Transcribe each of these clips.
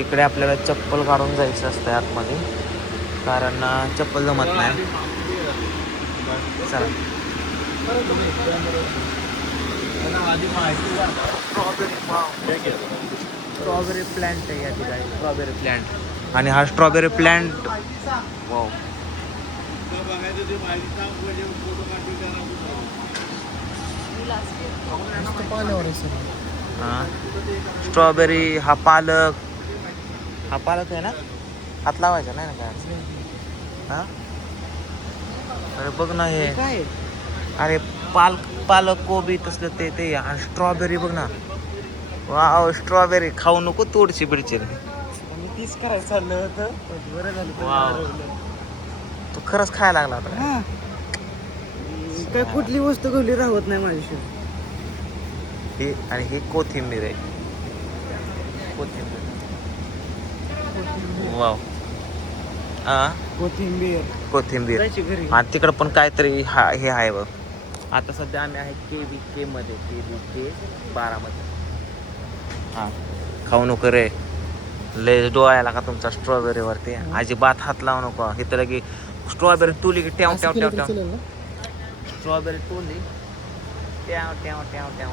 इकडे आपल्याला चप्पल काढून जायचं असतं आतमध्ये, कारण चप्पल जमत नाही. चला. स्ट्रॉबेरी प्लांट आहे या ठिकाणी, स्ट्रॉबेरी प्लांट. आणि हा स्ट्रॉबेरी प्लांट वाव. स्ट्रॉबेरी, हा पालक आहे ना, हात लावायचा नाही ना काय. हा अरे बघ ना हे काय, अरे पालक कोबी तसलं ते आणि स्ट्रॉबेरी बघ ना. वाव, स्ट्रॉबेरी खाऊ नको, तोडची बिडची. तीच करायचं चाललं होतं, बरं झालं तू खरंच खायला लागला आता. काय कुठली वस्तू घालली राहत नाही माझ्याशी. हे आणि हे कोथिंबीर आहे, कोथिंबीर. वाव. कोथिंबीर. आणि तिकडं पण काहीतरी हे आहे बघ. आता सध्या आम्ही आहे KVK मध्ये, KVK 12 मध्ये. हा, खाऊ नको रे, लय डोळ्याला का तुमचा स्ट्रॉबेरी वरती. अजिबात हात लावू नको. इथं लगे स्ट्रॉबेरी टोली की ट्याव ट्याव ट्याव ट्याव. स्ट्रॉबेरी टोली ट्याव ट्याव ट्याव ट्याव.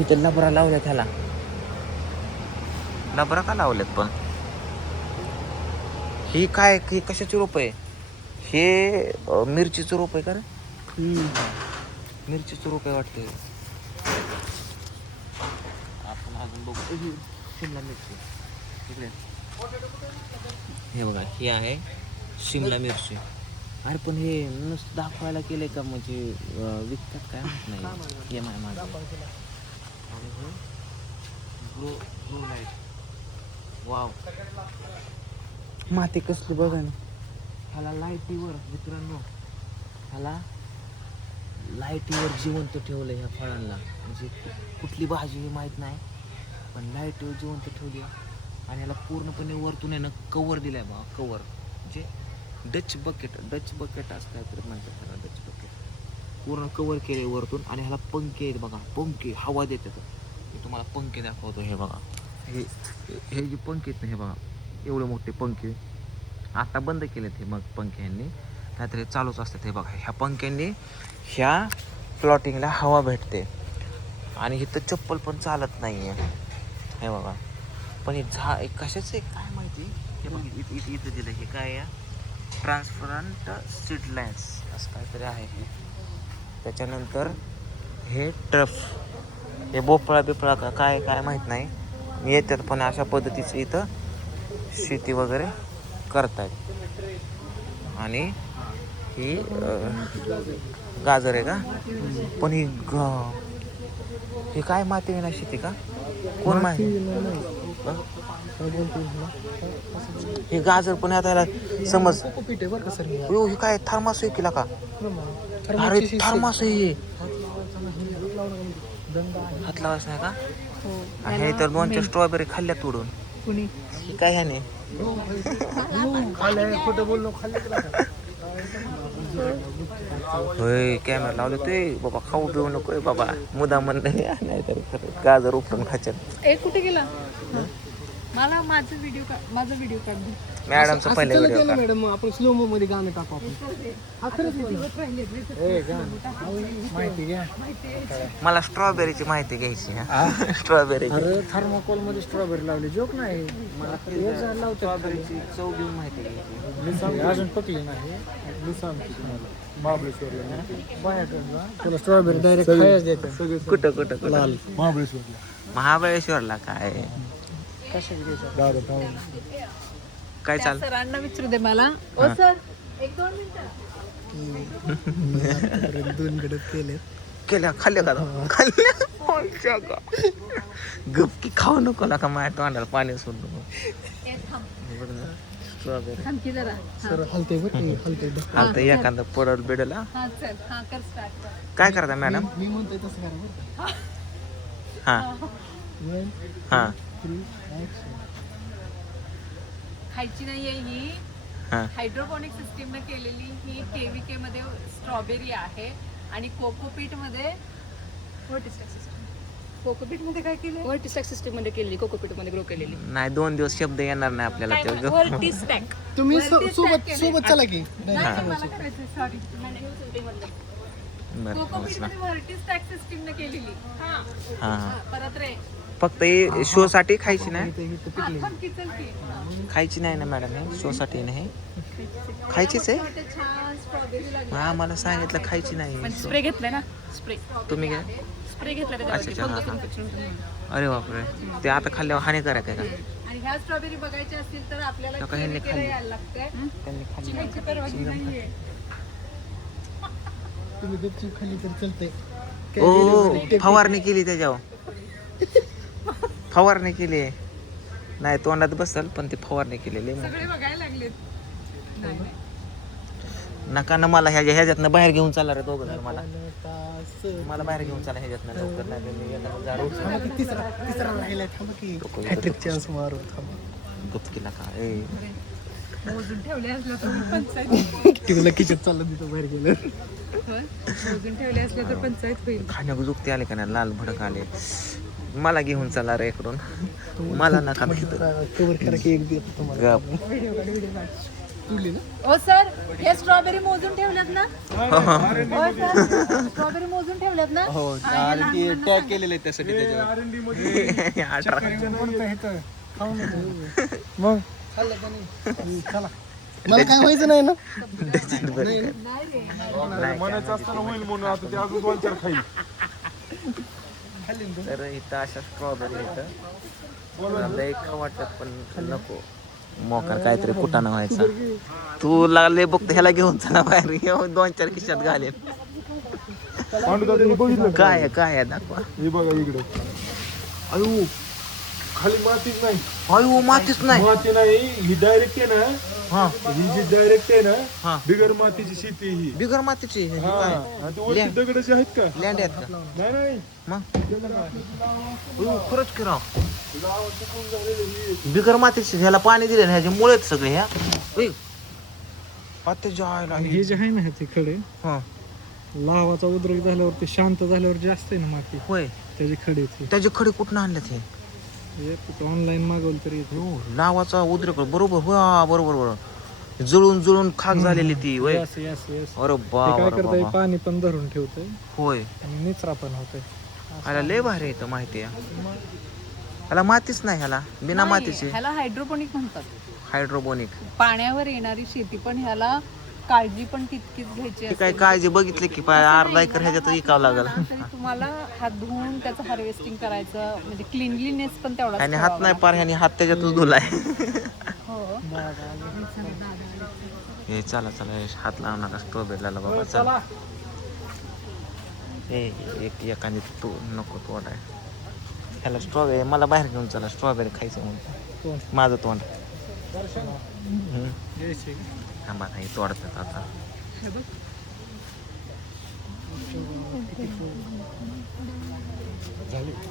इथं लबरा लावल्यात, ह्याला लबरा का लावल्यात पण. ही काय, ही कशाची रोप आहे? हे मिरचीचं रोप आहे का रे? मिरचीचं रोप आहे वाटतं. आपण अजून बघू. शिमला मिरची इकडे, हे बघा, ही आहे शिमला मिरची. अरे पण हे नुसतं दाखवायला केलंय का, म्हणजे विकतात काय माहित नाही. हे माझं ग्रो लाईट. वाव, माती कसली बघा ना. ह्याला लाईटीवर मित्रांनो, ह्याला लाईटीवर जिवंत ठेवलं ह्या फळांना. म्हणजे कुठली भाजी हे माहीत नाही, पण लाईटीवर जिवंत ठेवली. आणि ह्याला पूर्णपणे वरतून आहे ना कवर दिलाय बघा, कवर. म्हणजे डच बकेट असं काहीतरी म्हणतात त्याला, डच बकेट. पूर्ण कवर केले वरतून. आणि ह्याला पंखे आहेत बघा, पंखे हवा देतात. मी तुम्हाला पंखे दाखवतो. हे बघा, हे जे पंखे आहेत ना, हे बघा एवढे मोठे पंखे. आता बंद केलेत हे मग पंख्यांनी, काहीतरी चालूच असतात. हे बघा, ह्या पंख्यांनी ह्या प्लॉटिंगला हवा भेटते. आणि इथं चप्पल पण चालत नाही आहे. हे बघा, पण हे कशाचं आहे काय माहिती. हे बघा इथं दिलं, हे काय आहे, ट्रान्सपरंट सीडलाइन्स असं काहीतरी आहे हे. त्याच्यानंतर हे ट्रफ, हे भोपळा का काय माहीत नाही येतात, पण अशा पद्धतीचं इथं शेती वगैरे करतायत. आणि ही गाजर आहे का, पण ही काय माती विना शेती का, कोण माहिती. हे गाजर पण आता समज. हे काय थर्मास आहे केला का, अरे थर्मास आहे. हात लावायच नाही का. हे तर 2-4 स्ट्रॉबेरी खाल्ल्या तोडून. काय ह्याने होय, कॅमेरा लावले ते बाबा. खाऊ पिऊ नको बाबा, मुदा म्हणणं नाही तर खरं गाजर उपटून खायच्यात. कुठे गेला, मला माझा व्हिडिओ काढ. मॅडमचा पहिला व्हिडिओ काढ. मॅडम, आपण स्लो मो मध्ये गाणं टाकू आपण. माहिती घ्या, मला स्ट्रॉबेरीची माहिती घ्यायची. स्ट्रॉबेरी, थर्माकोल मध्ये स्ट्रॉबेरी लावली, जोक नाही. स्ट्रॉबेरीची चव घेऊन माहिती घ्यायची. अजून पकली नाही. महाबळेश्वरला तुला स्ट्रॉबेरी डायरेक्ट खायच देते. कुठं लाल महाबळेश्वरला काय काय चाल. सरांना विचारू दे मला. ओ सर, 1-2 मिनिटं. 2 गडप खाल्ल्या खाल्ल्या गपकी खाऊ नको ना का, माझ्या तोंडाला पाणी सोडू. स्ट्रॉबेरी थांबकी जरा. सर हलते आता एखादं पडल बिडल. हा चल, हा कर स्टार्ट. काय करता मॅडम. मी म्हणतोय तसं करा. हां हां खायची नाहीये ही. हां हायड्रोपोनिक सिस्टीमने केलेली ही KVK मध्ये स्ट्रॉबेरी आहे. आणि कोकोपीट मध्ये व्हॉट इज सिस्टम. कोकोपीट मध्ये काय केलं? व्हर्टी स्टॅक सिस्टम मध्ये केलेली, कोकोपीट मध्ये ग्रो केलेली. नाही 2 दिवस शब्द येणार नाही आपल्याला ते व्हर्टी स्टॅक. तुम्ही सोबत चला की नाही मला करायचं सॉरी. बरं कोकोपीट मध्ये व्हर्टी स्टॅक सिस्टीम ने केलेली. हां परत रे फक्त हे शो साठी खायची नाही थांब की चल की. खायची नाही ना मॅडम हे शो साठी नाही खायचीच आहे छोटे छान स्ट्रॉबेरी लागली. आम्हाला सांगितलं खायची नाही पण स्प्रे घेतलाय ना, स्प्रे तुम्ही काय स्प्रे घेतला अच्छा, त्याच्यावरती अच्छा, फंगस इन्फेक्शन. अरे बापरे ते आता खाल्ल्यावर हानिकारक आहे का आणि ह्या स्ट्रॉबेरी बघायची असतील तर आपल्याला लोकं ह्यांनी केळीकडे खाल्ली. यायला लागतंय. त्यांनी खाल्ली खायची परवानगी नाहीये. तुम्ही गपचूप खाली तर चालतंय. ओ फवारणी केली त्याच्यावर फवारणी केली नाही तोंडात बसल पण ती फवारणी केलेली सगळे बघायला लागलेत. नाही नाही. नका ना मला ह्याच्यातनं बाहेर घेऊन चालला रे दोघं जण मला बाहेर घेऊन चाला ह्याच्यातनं लवकर नाही तर मी येताना झाड थांबा की, तिसरा राहिलाय. थांबा की हॅट्रिक चान्स मारू. थांबा गुपकीला का मोजून ठेवले असलं तर पंचायत तिला किचन चाललं तिथं बाहेर गेलं. मोजून ठेवले असलं तर पंचायत होईल. खाण्याक जुकते आले का नाही लाल भडक आले मला घेऊन चला रे इकडून मला नका कवर करा की एक देतो तुम्हाला. तुडली ना ओ सर हे स्ट्रॉबेरी मोजून ठेवल्यात ना? ओ सर स्ट्रॉबेरी मोजून ठेवल्यात ना? हो आणि ते टॅग केलेलं आहे त्यासाठी त्याच्यावर. मग खाल्लं का नाही? खाला. मला काय व्हायचं नाही ना. मनाचं असताना होईल म्हणून आता ते अजून 2-4 खाईल. तर इथं अशा स्ट्रॉबेरी इथं लय खा वाटत पण नको मोकार काहीतरी कुटाणा व्हायचा तू लागले बघतो ह्याला घेऊन चला बाहेर 2-4 खिशात घालेल पांडुदादांनी बघितलं का? काय आहे दाखवा हे बघा इकडे. अयो खाली मातीच नाही. अयो मातीच नाही माती नाही ही डायरेक्ट आहे ना. हा ही जी डायरेक्ट आहे हा. ना बिगर मातीची शेती ही. बिगर मातीची हे हा काय आणि ते वरती दगडाचे आहेत का? लँड आहेत का नाही नाही मग अयो, खरंच की राव बिगर मातीची ह्याला पाणी दिले ना ह्याचे मुळे आहेत सगळे ह्या उई. आता जायला हे जे आहे ना ह्याचे खडे हा लावाचा उद्रेक झाल्यावर ते शांत झाल्यावर जे असते ना माती होय त्याचे खडे त्याचे खडे कुठं आणलेत हे ऑनलाईन मागवलं तरी येते. हो लावाचा उद्रेक बरोबर हो हा, बरोबर बरोबर जळून खाक झालेली ती होय Yes, yes, yes. अरे ते काय बाबा करतंय पाणी पण धरून ठेवतंय होय आणि निचरा पण होतंय. ह्याला लय भारी येतं माहिती आहे ह्याला मातीच नाही ह्याला बिना मातीची ह्याला हायड्रोपोनिक म्हणतात. हायड्रोपोनिक पाण्यावर येणारी शेती पण ह्याला काळजी पण तितकीच घ्यायची ती काय काळजी बघितली की पाय अर्धा एकर ह्याच्यात विकावं लागल तरी तुम्हाला हात धुवून त्याचं हार्वेस्टिंग करायचं म्हणजे क्लिनलीनेस पण तेवढा ह्याने हात नाही पार ह्याने हात त्याच्यातच धुलाय हो हे चला हे हात लावू नका स्ट्रॉबेरीला बाबा चला हे एकाने तो नको तोंड आहे ह्याला स्ट्रॉबेरी मला बाहेर घेऊन चला स्ट्रॉबेरी खायचं म्हणून माझं तोंड थांबा नाही तोडतात आता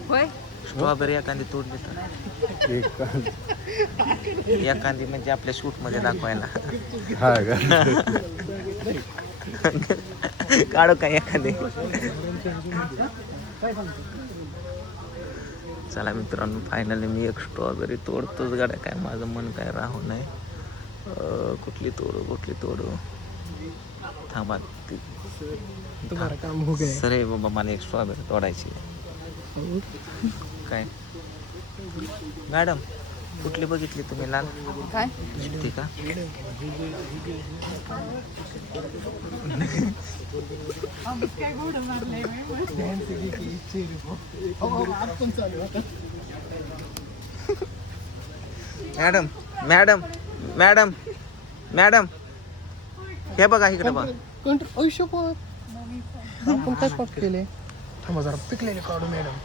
होय स्ट्रॉबेरी एखादी तोडली तर एखादी म्हणजे आपल्या शूट मध्ये दाखवायला हा का काढू का एखादी चला मित्रांनो फायनली मी एक स्ट्रॉबेरी तोडतोच गाड्या काय माझं मन काय राहू नये कुठली तोडू थांबा तुम्हाला काम हो गया. सर बाबा मला एक स्ट्रॉबेरी तोडायची काय मॅडम कुठली बघितली तुम्ही लाल काय ठीक का काय गोड मारलंय मॅडम मॅडम मॅडम मॅडम हे बघा इकडे बघा आयुष्य आपण काय स्पॉट केले. थांबा जरा पिकलेले काढू मॅडम.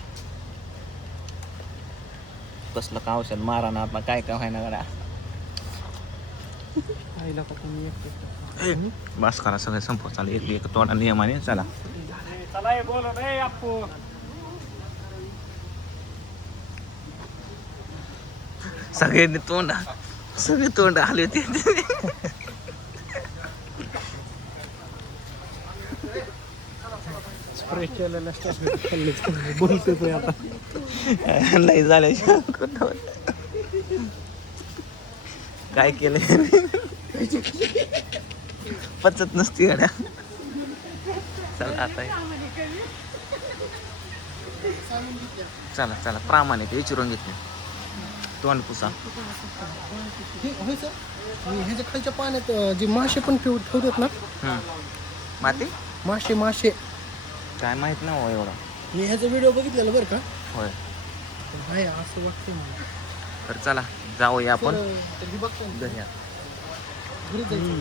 कसलं का औषध मारा ना आपला काय व्हायना गड्या आईला का तुम्ही एकटे बस करा सगळं संपव चालेल एक तोडा नियमाने चला सगळे तोंड आले होते स्प्रे केलेला स्टॉप बोलतोय आता लई झाले काय केलं पचत नसती गाड्या. चला आता चला चला प्रामाणिक विचारून घेतले तोंड पुसा. हे होय सर, आणि ह्याच्या खालच्या पाण्यात जे मासे पण ठेवतात ना, माती मासे मासे काय माहित नाही हो एवढं. मी ह्याचा व्हिडिओ बघितलेला बरं का, होय पण आहे असं वाटतं मला. तर चला जाऊया आपण तर हे बघता ना, घरी. घरी जायचं.